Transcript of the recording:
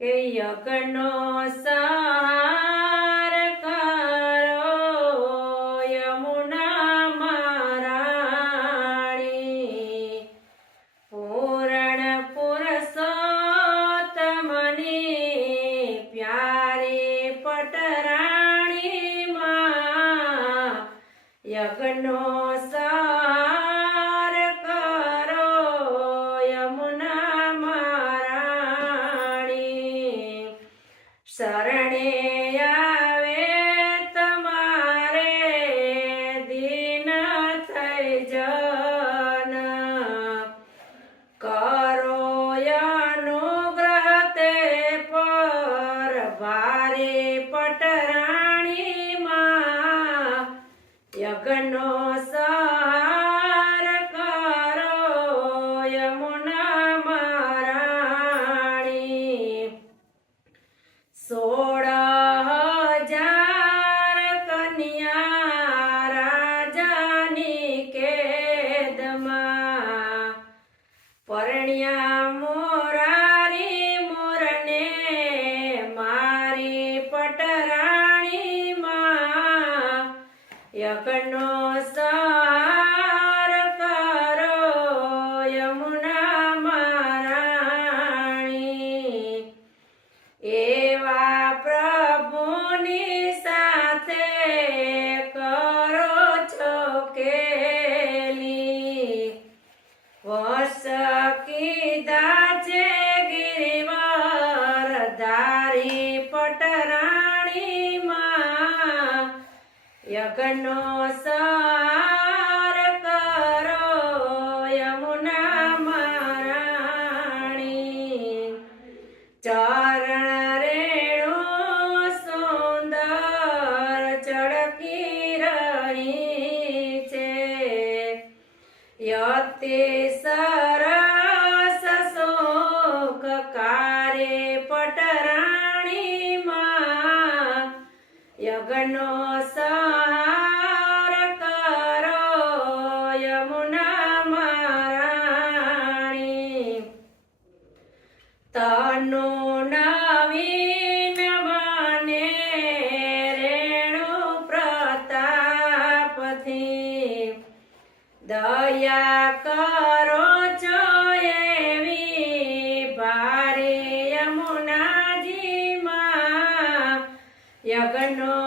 કે યજ્ઞનો સાર કરો યમુના મહારાણી પૂરણ પુરુષોત્તમની પ્યારી પટરાણી માં યજ્ઞનો સાર કરો યમુના મહારાણી શરણે આવે તમારે દીન થઈ જન કરો અનુગ્રહ તે પર ભારે પટરાણી માં યજ્ઞનો સાર કરો યમુના મહારાણી 16,000 કન્યા રાજાની કેદમાં પરણ્યા મોરારી મોરને મારી પટરાણી માં યજ્ઞનો સાર કરો યમુના મહારાણી એવા પ્રભુની સાથે કરો છો કેલી વસ કીધા છે ગિરિવર ધારી પટરાણી માં યજ્ઞનો સાર કરો યમુના મહારાણી ચરણ રેણુ સુંદર ચળકી રહી છે યતે સરસ સુખકારે પટરાણી માં યજ્ઞનો સાર કરો યમુના મહારાણી તનુ નવીન બને રેણુ પ્રતાપથી દયા કરો છો એવી ભારે યમુનાજી માં યજ્ઞનો